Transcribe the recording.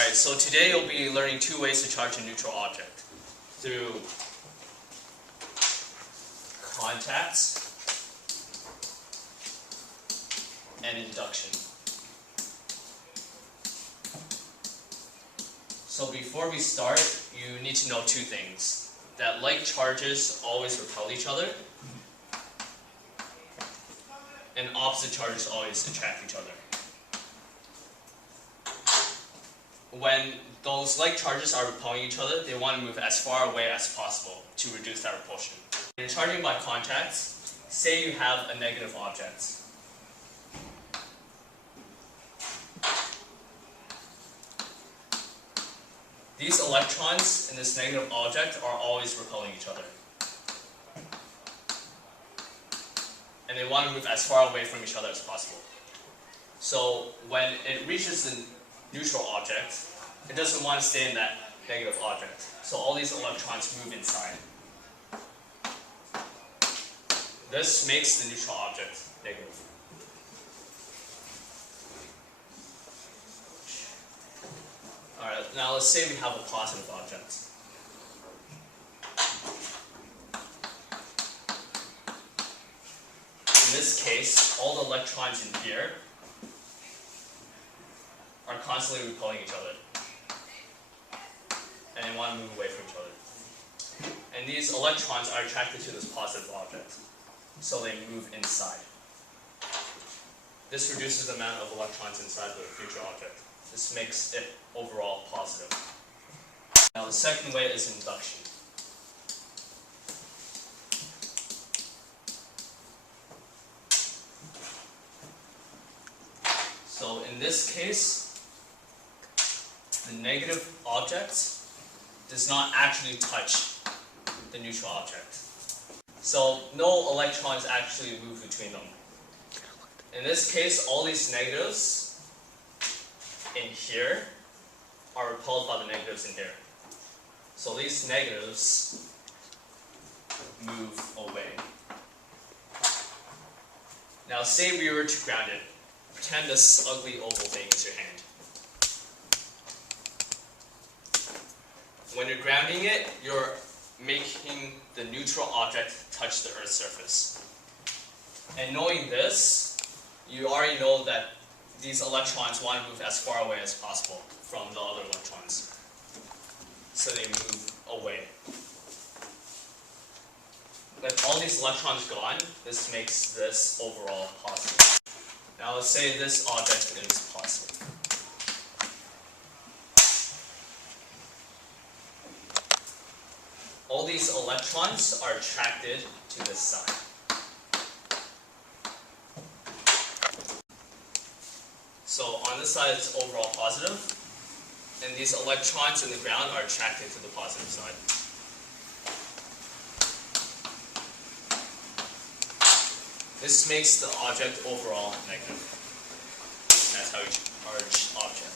Alright, so today you'll be learning two ways to charge a neutral object. Through contacts and induction. So before we start, you need to know two things. That like charges always repel each other, and opposite charges always attract each other. When those like charges are repelling each other, they want to move as far away as possible to reduce that repulsion. When you're charging by contacts, say you have a negative object. These electrons in this negative object are always repelling each other. And they want to move as far away from each other as possible. So when it reaches the neutral object, it doesn't want to stay in that negative object. So all these electrons move inside. This makes the neutral object negative. Alright, now let's say we have a positive object. In this case, all the electrons in here are constantly repelling each other. And they want to move away from each other. And these electrons are attracted to this positive object. So they move inside. This reduces the amount of electrons inside the future object. This makes it overall positive. Now the second way is induction. So in this case, the negative object does not actually touch the neutral object. So no electrons actually move between them. In this case, all these negatives in here are repelled by the negatives in here. So these negatives move away. Now say we were to ground it. Pretend this ugly oval thing is your hand. When you're grounding it, you're making the neutral object touch the Earth's surface. And knowing this, you already know that these electrons want to move as far away as possible from the other electrons. So they move away. With all these electrons gone, this makes this overall positive. Now let's say this object is positive. All these electrons are attracted to this side. So on this side it's overall positive, and these electrons in the ground are attracted to the positive side. This makes the object overall negative. That's how you charge objects.